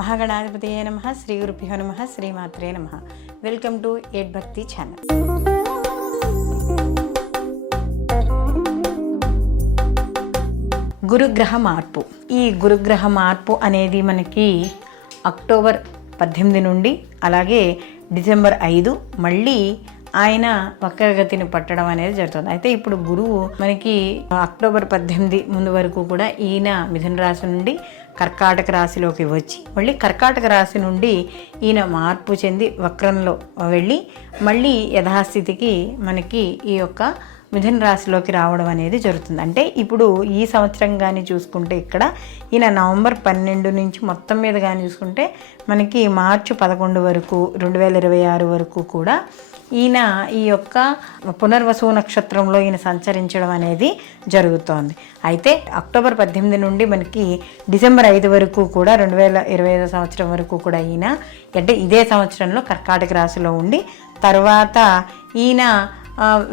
మహాగణాధిపతయే నమః. శ్రీ గురుభ్యో నమః. శ్రీమాత్రే నమః. వెల్కమ్ టు ఎడ్ భక్తి ఛానల్. గురుగ్రహ మార్పు. ఈ గురుగ్రహ మార్పు అనేది మనకి అక్టోబర్ 18 నుండి అలాగే డిసెంబర్ 5 మళ్ళీ ఆయన వక్రగతిని పట్టడం అనేది జరుగుతుంది. అయితే ఇప్పుడు గురువు మనకి అక్టోబర్ 18 ముందు వరకు కూడా ఈయన మిథున రాశి నుండి కర్కాటక రాశిలోకి వచ్చి మళ్ళీ కర్కాటక రాశి నుండి ఈయన మార్పు చెంది వక్రంలో వెళ్ళి మళ్ళీ యథాస్థితికి మనకి ఈ యొక్క మిథున రాశిలోకి రావడం అనేది జరుగుతుంది. అంటే ఇప్పుడు ఈ సంవత్సరం కానీ చూసుకుంటే ఇక్కడ ఈయన నవంబర్ 12 నుంచి మొత్తం మీద కానీ చూసుకుంటే మనకి మార్చి 11 వరకు 2026 వరకు కూడా ఈయన ఈ యొక్క పునర్వసు నక్షత్రంలో ఈయన సంచరించడం అనేది జరుగుతోంది. అయితే అక్టోబర్ 18 నుండి మనకి డిసెంబర్ 5 వరకు కూడా 2025 సంవత్సరం వరకు కూడా ఈయన అంటే ఇదే సంవత్సరంలో కర్కాటక రాశిలో ఉండి తర్వాత ఈయన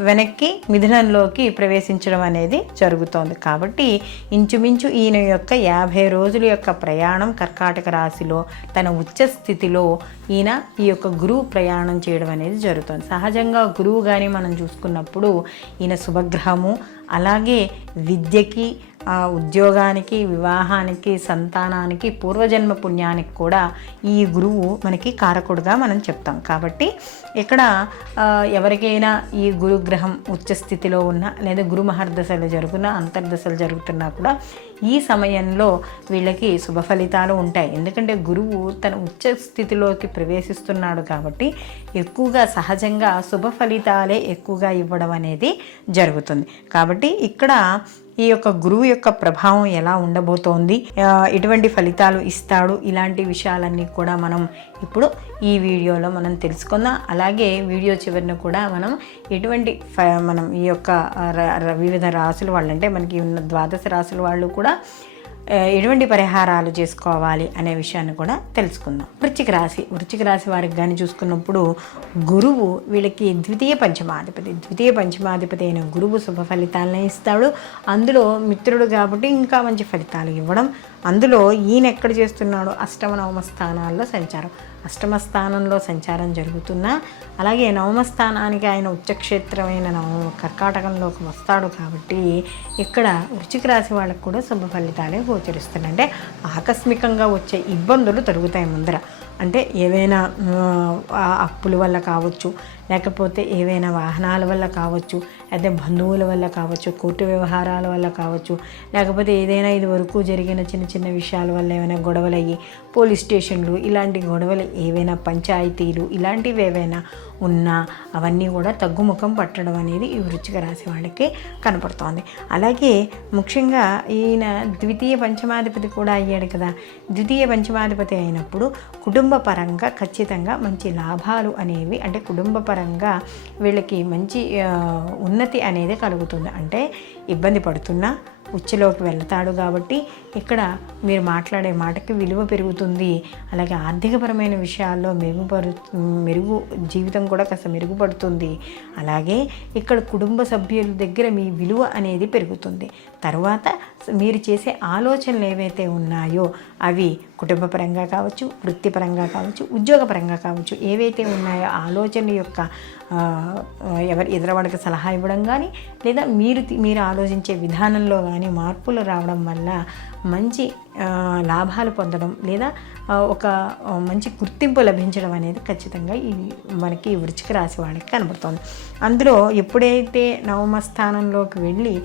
వెనక్కి మిథునంలోకి ప్రవేశించడం అనేది జరుగుతోంది. కాబట్టి ఇంచుమించు ఈయన యొక్క 50 రోజుల యొక్క ప్రయాణం కర్కాటక రాశిలో తన ఉచ్చ స్థితిలో ఈయన ఈ యొక్క గురువు ప్రయాణం చేయడం అనేది జరుగుతుంది. సహజంగా గురువు కానీ మనం చూసుకున్నప్పుడు ఈయన శుభగ్రహము, అలాగే విద్యకి, ఉద్యోగానికి, వివాహానికి, సంతానానికి, పూర్వజన్మ పుణ్యానికి కూడా ఈ గురువు మనకి కారకుడుగా మనం చెప్తాం. కాబట్టి ఇక్కడ ఎవరికైనా ఈ గురుగ్రహం ఉచ్చస్థితిలో ఉన్న లేదా గురు మహర్దశలు జరుగుతున్నా అంతర్దశలు జరుగుతున్నా కూడా ఈ సమయంలో వీళ్ళకి శుభ ఫలితాలు ఉంటాయి. ఎందుకంటే గురువు తన ఉచ్చ స్థితిలోకి ప్రవేశిస్తున్నాడు కాబట్టి ఎక్కువగా సహజంగా శుభ ఫలితాలే ఎక్కువగా ఇవ్వడం అనేది జరుగుతుంది. కాబట్టి ఇక్కడ ఈ యొక్క గురువు యొక్క ప్రభావం ఎలా ఉండబోతోంది, ఎటువంటి ఫలితాలు ఇస్తాడు, ఇలాంటి విషయాలన్నీ కూడా మనం ఇప్పుడు ఈ వీడియోలో మనం తెలుసుకుందాం. అలాగే వీడియో చివరిన కూడా మనం ఎటువంటి మనం ఈ యొక్క వివిధ రాసుల వాళ్ళు అంటే మనకి ఉన్న ద్వాదశ రాసుల వాళ్ళు కూడా ఎటువంటి పరిహారాలు చేసుకోవాలి అనే విషయాన్ని కూడా తెలుసుకుందాం. వృశ్చిక రాశి వారికి కానీ చూసుకున్నప్పుడు గురువు వీళ్ళకి ద్వితీయ పంచమాధిపతి అయిన గురువు శుభ ఫలితాలను ఇస్తాడు. అందులో మిత్రుడు కాబట్టి ఇంకా మంచి ఫలితాలు ఇవ్వడం. అందులో ఈయన ఎక్కడ చేస్తున్నాడు, అష్టమ నవమ స్థానాల్లో అష్టమ స్థానంలో సంచారం జరుగుతున్నా అలాగే నవమ స్థానానికి ఆయన ఉచ్చక్షేత్రమైన కర్కాటకంలోకి వస్తాడు. కాబట్టి ఇక్కడ వృశ్చిక రాశి వాళ్ళకు కూడా శుభ ఫలితాలే గోచరిస్తున్నాయి. అంటే ఆకస్మికంగా వచ్చే ఇబ్బందులు తరుగుతాయి ముందర. అంటే ఏవైనా అప్పుల వల్ల కావచ్చు, లేకపోతే ఏవైనా వాహనాల వల్ల కావచ్చు, అయితే బంధువుల వల్ల కావచ్చు, కోర్టు వ్యవహారాల వల్ల కావచ్చు, లేకపోతే ఏదైనా ఇది వరకు జరిగిన చిన్న చిన్న విషయాల వల్ల ఏమైనా గొడవలు అయ్యి పోలీస్ స్టేషన్లు ఇలాంటి గొడవలు ఏవైనా పంచాయతీలు ఇలాంటివి ఏవైనా ఉన్నా అవన్నీ కూడా తగ్గుముఖం పట్టడం అనేది ఈ వృశ్చిక రాశి వాళ్ళకి కనపడుతోంది. అలాగే ముఖ్యంగా ఈయన ద్వితీయ పంచమాధిపతి కూడా అయ్యాడు కదా. ద్వితీయ పంచమాధిపతి అయినప్పుడు కుటుంబ పరంగా ఖచ్చితంగా మంచి లాభాలు అనేవి అంటే కుటుంబ పరంగా వీళ్ళకి మంచి ఉన్నతి అనేది కలుగుతుంది. అంటే ఇబ్బంది పడుతున్నా ఉచ్చులోకి వెళ్తాడు కాబట్టి ఇక్కడ మీరు మాట్లాడే మాటకి విలువ పెరుగుతుంది. అలాగే ఆర్థికపరమైన విషయాల్లో మెరుగు జీవితం కూడా కాస్త మెరుగుపడుతుంది. అలాగే ఇక్కడ కుటుంబ సభ్యుల దగ్గర మీ విలువ అనేది పెరుగుతుంది. తర్వాత మీరు చేసే ఆలోచనలు ఏవైతే ఉన్నాయో అవి కుటుంబపరంగా కావచ్చు, వృత్తిపరంగా కావచ్చు, ఉద్యోగపరంగా కావచ్చు, ఏవైతే ఉన్నాయో ఆలోచనల యొక్క ఎదురవాడికి సలహా ఇవ్వడం కానీ లేదా మీరు ఆలోచించే విధానంలో కానీ మార్పులు రావడం వల్ల మంచి లాభాలు పొందడం లేదా ఒక మంచి గుర్తింపు లభించడం అనేది ఖచ్చితంగా ఈ మనకి వృశ్చిక రాశి వాళ్ళకి కనబడుతుంది. అందులో ఎప్పుడైతే నవమ స్థానంలోకి వెళ్ళి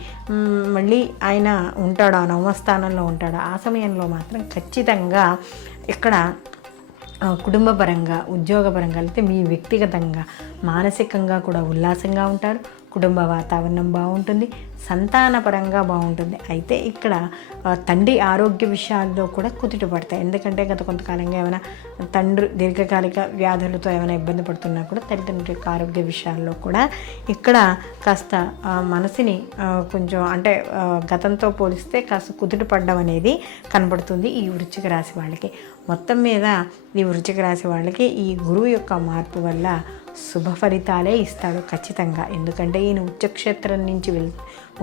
మళ్ళీ ఆయన ఉంటాడో, నవమ స్థానంలో ఉంటాడో ఆ సమయంలో మాత్రం ఖచ్చితంగా ఇక్కడ కుటుంబపరంగా, ఉద్యోగపరంగా అయితే మీ వ్యక్తిగతంగా మానసికంగా కూడా ఉల్లాసంగా ఉంటారు. కుటుంబ వాతావరణం బాగుంటుంది, సంతానపరంగా బాగుంటుంది. అయితే ఇక్కడ తండ్రి ఆరోగ్య విషయాల్లో కూడా కుదుట పడతాయి. ఎందుకంటే గత కొంతకాలంగా ఏమైనా తండ్రి దీర్ఘకాలిక వ్యాధులతో ఏమైనా ఇబ్బంది పడుతున్నా కూడా తల్లిదండ్రుల యొక్క ఆరోగ్య విషయాల్లో కూడా ఇక్కడ కాస్త మనసుని కొంచెం అంటే గతంతో పోలిస్తే కాస్త కుదుట పడడం అనేది కనబడుతుంది ఈ వృశ్చిక రాశి వాళ్ళకి. మొత్తం మీద ఈ వృశ్చిక రాశి వాళ్ళకి ఈ గురువు యొక్క మార్పు వల్ల శుభ ఫలితాలే ఇస్తాడు ఖచ్చితంగా. ఎందుకంటే ఈయన ఉచ్చక్షేత్రం నుంచి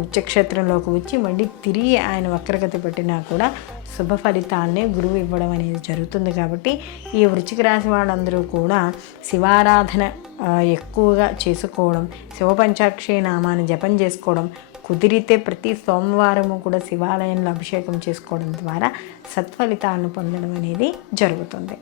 ఉచ్చక్షేత్రంలోకి వచ్చి మళ్ళీ తిరిగి ఆయన వక్రగతి పట్టినా కూడా శుభ ఫలితాలనే గురువు ఇవ్వడం అనేది జరుగుతుంది. కాబట్టి ఈ వృశ్చిక రాశి వాళ్ళందరూ కూడా శివారాధన ఎక్కువగా చేసుకోవడం, శివపంచాక్షరి నామాన్ని జపం చేసుకోవడం, కుదిరితే ప్రతి సోమవారము కూడా శివాలయంలో అభిషేకం చేసుకోవడం ద్వారా సత్ఫలితాలను పొందడం అనేది జరుగుతుంది.